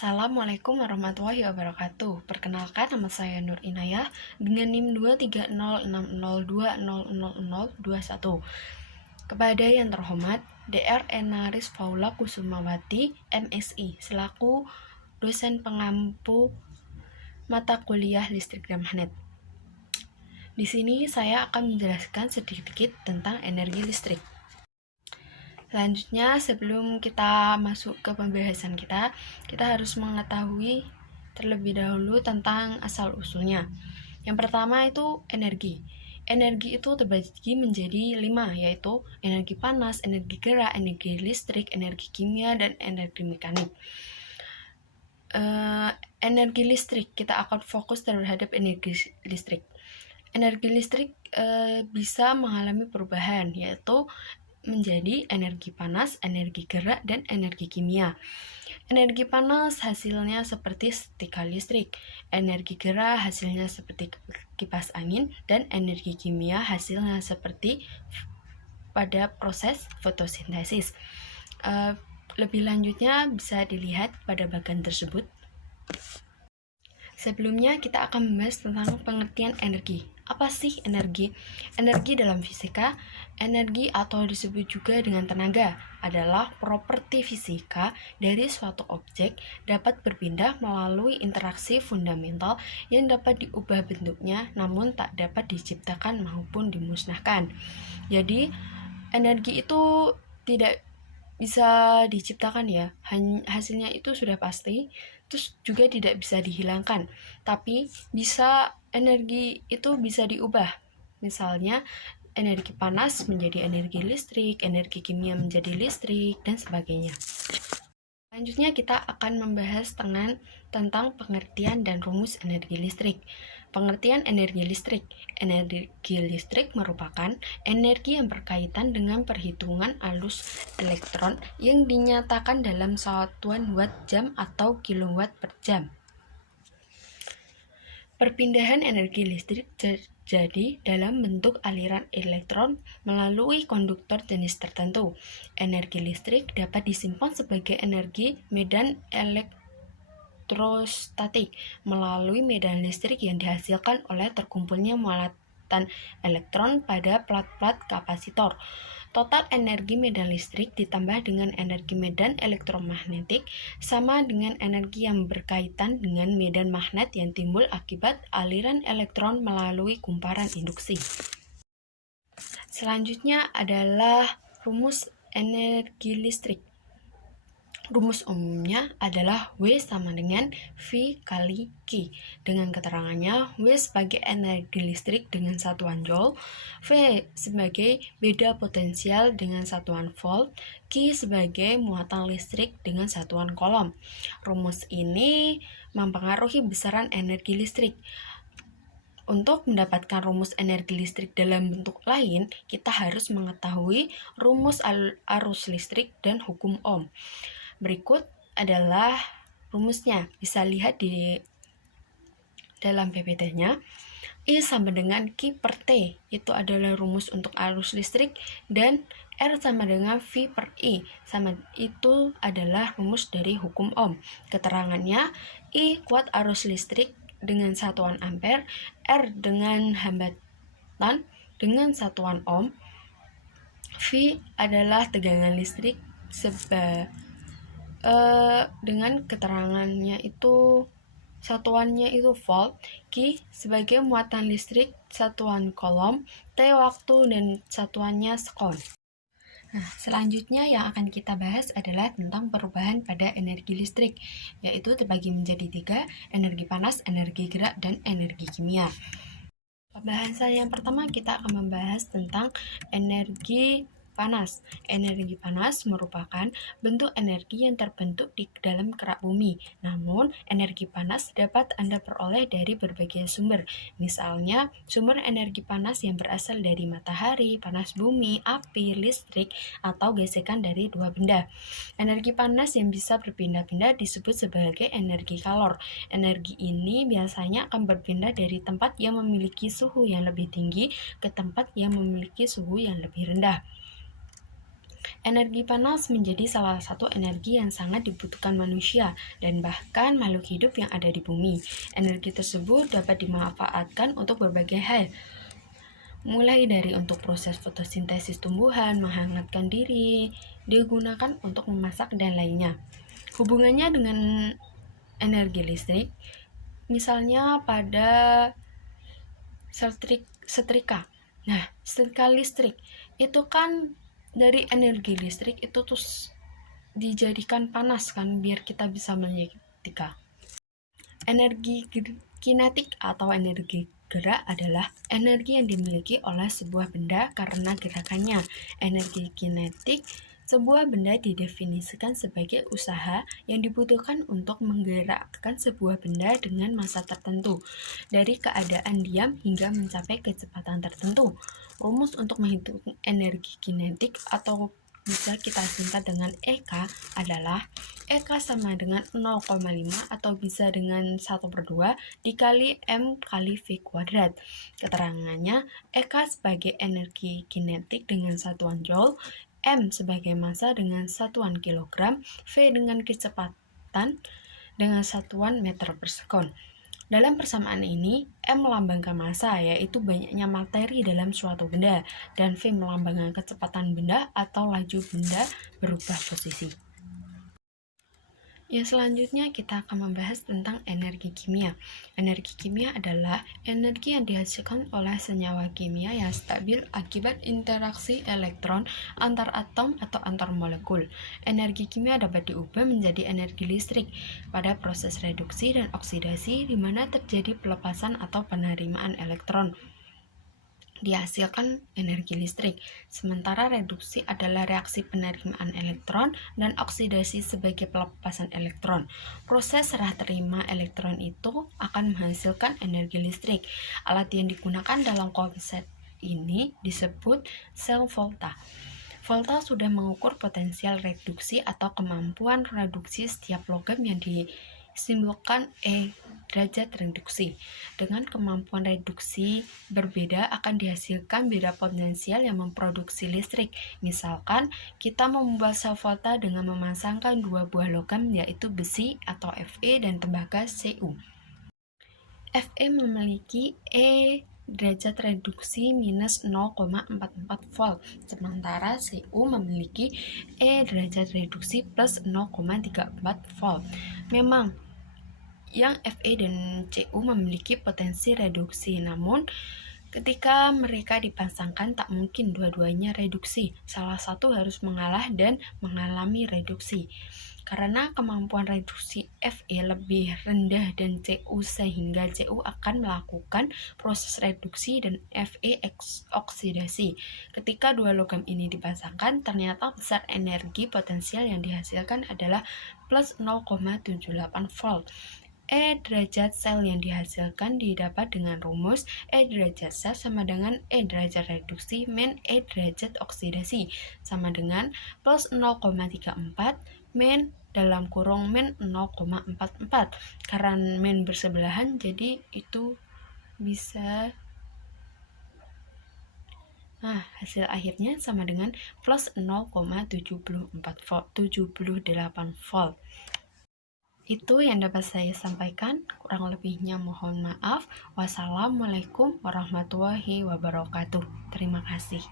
Assalamualaikum warahmatullahi wabarakatuh. Perkenalkan, nama saya Nur Inayah dengan NIM 23060200021. Kepada yang terhormat Dr. Enaris Paula Kusumawati, MSI, selaku dosen pengampu mata kuliah listrik dan magnet. Di sini saya akan menjelaskan sedikit tentang energi listrik. Selanjutnya, sebelum kita masuk ke pembahasan kita harus mengetahui terlebih dahulu tentang asal-usulnya. Yang pertama itu energi. Energi itu terbagi menjadi 5, yaitu energi panas, energi gerak, energi listrik, energi kimia, dan energi mekanik. Energi listrik, kita akan fokus terhadap energi listrik. Energi listrik bisa mengalami perubahan, yaitu menjadi energi panas, energi gerak, dan energi kimia. Energi panas hasilnya seperti setrika listrik, energi gerak hasilnya seperti kipas angin, dan energi kimia hasilnya seperti pada proses fotosintesis. Lebih lanjutnya bisa dilihat pada bagian tersebut. Sebelumnya kita akan membahas tentang pengertian energi. Apa sih energi? Energi dalam fisika, energi atau disebut juga dengan tenaga adalah properti fisika dari suatu objek dapat berpindah melalui interaksi fundamental yang dapat diubah bentuknya namun tak dapat diciptakan maupun dimusnahkan. Jadi, energi itu tidak bisa diciptakan ya, hasilnya itu sudah pasti, terus juga tidak bisa dihilangkan, tapi energi itu bisa diubah. Misalnya energi panas menjadi energi listrik, energi kimia menjadi listrik, dan sebagainya. Selanjutnya kita akan membahas tentang pengertian dan rumus energi listrik. Pengertian energi listrik. Energi listrik merupakan energi yang berkaitan dengan perhitungan arus elektron yang dinyatakan dalam satuan watt jam atau kilowatt per jam. Perpindahan energi listrik terjadi dalam bentuk aliran elektron melalui konduktor jenis tertentu. Energi listrik dapat disimpan sebagai energi medan elektrostatik melalui medan listrik yang dihasilkan oleh terkumpulnya muatan elektron pada plat-plat kapasitor. Total energi medan listrik ditambah dengan energi medan elektromagnetik sama dengan energi yang berkaitan dengan medan magnet yang timbul akibat aliran elektron melalui kumparan induksi. Selanjutnya adalah rumus energi listrik. Rumus umumnya adalah W sama dengan V kali Q. Dengan keterangannya, W sebagai energi listrik dengan satuan joule, V sebagai beda potensial dengan satuan volt, Q sebagai muatan listrik dengan satuan kolom. Rumus ini mempengaruhi besaran energi listrik. Untuk mendapatkan rumus energi listrik dalam bentuk lain, kita harus mengetahui rumus arus listrik dan hukum Ohm. Berikut adalah rumusnya, bisa lihat di dalam PPT-nya. I sama dengan Q per T, itu adalah rumus untuk arus listrik, dan R sama dengan V per I, itu adalah rumus dari hukum Ohm. Keterangannya, I kuat arus listrik dengan satuan ampere, R dengan hambatan dengan satuan Ohm, V adalah tegangan listrik dengan keterangannya itu satuannya itu volt, Q sebagai muatan listrik satuan kolom, T waktu dan satuannya sekon. Nah, selanjutnya yang akan kita bahas adalah tentang perubahan pada energi listrik, yaitu terbagi menjadi 3, energi panas, energi gerak, dan energi kimia. Pembahasan yang pertama kita akan membahas tentang energi panas. Energi panas merupakan bentuk energi yang terbentuk di dalam kerak bumi. Namun, energi panas dapat Anda peroleh dari berbagai sumber. Misalnya, sumber energi panas yang berasal dari matahari, panas bumi, api, listrik, atau gesekan dari dua benda. Energi panas yang bisa berpindah-pindah disebut sebagai energi kalor. Energi ini biasanya akan berpindah dari tempat yang memiliki suhu yang lebih tinggi ke tempat yang memiliki suhu yang lebih rendah. Energi panas menjadi salah satu energi yang sangat dibutuhkan manusia dan bahkan makhluk hidup yang ada di bumi. Energi tersebut dapat dimanfaatkan untuk berbagai hal, mulai dari untuk proses fotosintesis tumbuhan, menghangatkan diri, digunakan untuk memasak dan lainnya. Hubungannya dengan energi listrik, misalnya pada setrika. Nah, setrika listrik itu kan dari energi listrik itu terus dijadikan panas kan biar kita bisa menyetrika. Energi kinetik atau energi gerak adalah energi yang dimiliki oleh sebuah benda karena gerakannya. Energi kinetik sebuah benda didefinisikan sebagai usaha yang dibutuhkan untuk menggerakkan sebuah benda dengan massa tertentu, dari keadaan diam hingga mencapai kecepatan tertentu. Rumus untuk menghitung energi kinetik atau bisa kita singkat dengan EK adalah EK sama dengan 0,5 atau bisa dengan 1/2 dikali M kali V kuadrat. Keterangannya, EK sebagai energi kinetik dengan satuan Joule, M sebagai massa dengan satuan kilogram, V dengan kecepatan dengan satuan meter per sekon. Dalam persamaan ini, M melambangkan massa, yaitu banyaknya materi dalam suatu benda, dan V melambangkan kecepatan benda atau laju benda berubah posisi. Yang selanjutnya kita akan membahas tentang energi kimia. Energi kimia adalah energi yang dihasilkan oleh senyawa kimia yang stabil akibat interaksi elektron antar atom atau antar molekul. Energi kimia dapat diubah menjadi energi listrik pada proses reduksi dan oksidasi di mana terjadi pelepasan atau penerimaan elektron. Dihasilkan energi listrik, sementara reduksi adalah reaksi penerimaan elektron dan oksidasi sebagai pelepasan elektron. Proses serah terima elektron itu akan menghasilkan energi listrik. Alat yang digunakan dalam konsep ini disebut sel volta. Volta sudah mengukur potensial reduksi atau kemampuan reduksi setiap logam yang disimbolkan E derajat reduksi. Dengan kemampuan reduksi berbeda akan dihasilkan beda potensial yang memproduksi listrik. Misalkan kita membuat sel volta dengan memasangkan dua buah logam yaitu besi atau Fe dan tembaga Cu. Fe memiliki E derajat reduksi minus 0,44 volt, sementara Cu memiliki E derajat reduksi plus 0,34 volt. Memang yang Fe dan Cu memiliki potensi reduksi, namun ketika mereka dipasangkan tak mungkin dua-duanya reduksi. Salah satu harus mengalah dan mengalami reduksi. Karena kemampuan reduksi Fe lebih rendah dan Cu sehingga Cu akan melakukan proses reduksi dan Fe oksidasi. Ketika dua logam ini dipasangkan, ternyata besar energi potensial yang dihasilkan adalah plus 0,78 volt. E derajat sel yang dihasilkan didapat dengan rumus E derajat sel sama dengan E derajat reduksi min E derajat oksidasi sama dengan plus 0,34 min dalam kurung min 0,44. Karena min bersebelahan jadi itu bisa hasil akhirnya sama dengan plus 0,78 volt. Itu yang dapat saya sampaikan, kurang lebihnya mohon maaf. Wassalamualaikum warahmatullahi wabarakatuh. Terima kasih.